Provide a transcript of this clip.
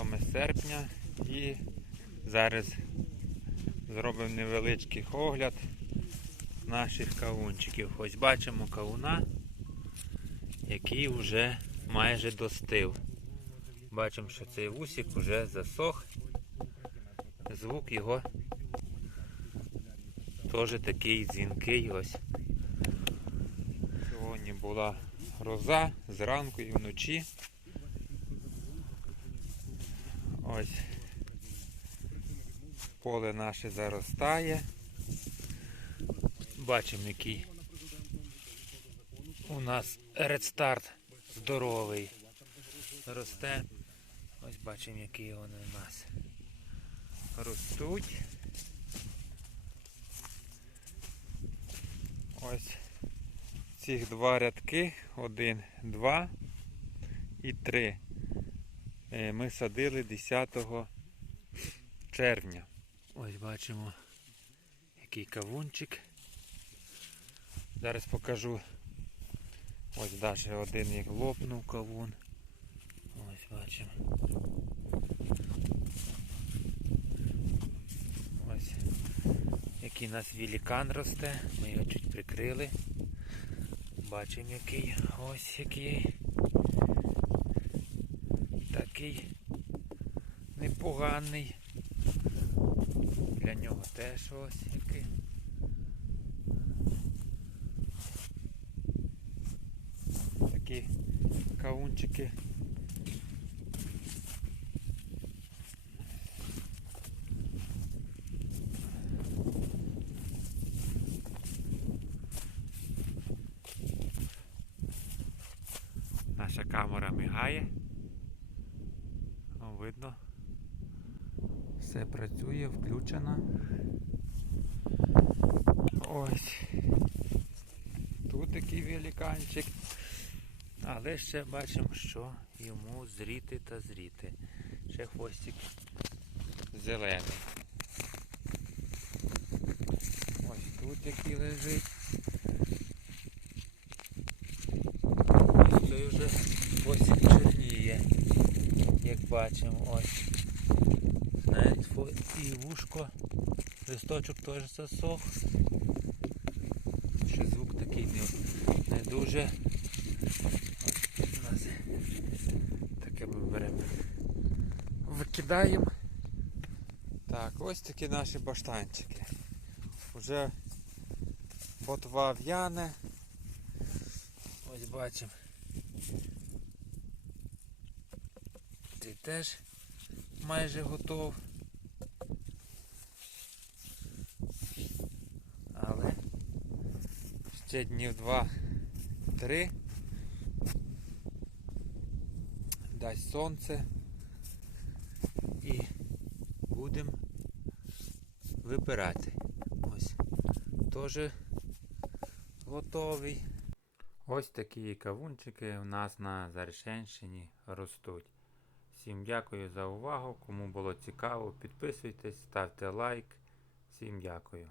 7 серпня і зараз зробимо невеличкий огляд наших кавунчиків. Ось бачимо кавуна, який вже майже достив. Бачимо, що цей вусик вже засох. Звук його теж такий дзвінкий ось. Сьогодні була гроза зранку і вночі. Ось поле наше заростає. Бачимо, який у нас редстарт здоровий. Росте. Ось бачимо, які вони у нас ростуть. Ось цих два рядки, один, два і три. Е, Ми садили 10 червня. Ось бачимо, який кавунчик. Зараз покажу. Ось навіть один як лопнув кавун. Ось бачимо. Ось який у нас великан росте. Ми його чуть прикрили. Бачимо який. Ось який. Такий непоганий. Для нього теж ось який. Такі кавунчики. Наша камера мигає. Видно. Все працює, включено. Ось. Тут такий великанчик. Але ще бачимо, що йому зріти та зріти. Ще хвостик зелений. Ось тут який лежить. Ось той вже хвостик чорніє. Як бачимо, ось. Навіть і вушко. Листочок теж засох. Ще звук такий не, не дуже. Ось таке ми беремо. Викидаємо. Так, ось такі наші баштанчики. Уже ботва в'яне. Ось бачимо. Ти теж майже готов. Але ще днів два-три. Дасть сонце і будемо вибирати. Ось теж готовий. Ось такі кавунчики у нас на Заршенщині ростуть. Всім дякую за увагу. Кому було цікаво, підписуйтесь, ставте лайк. Всім дякую.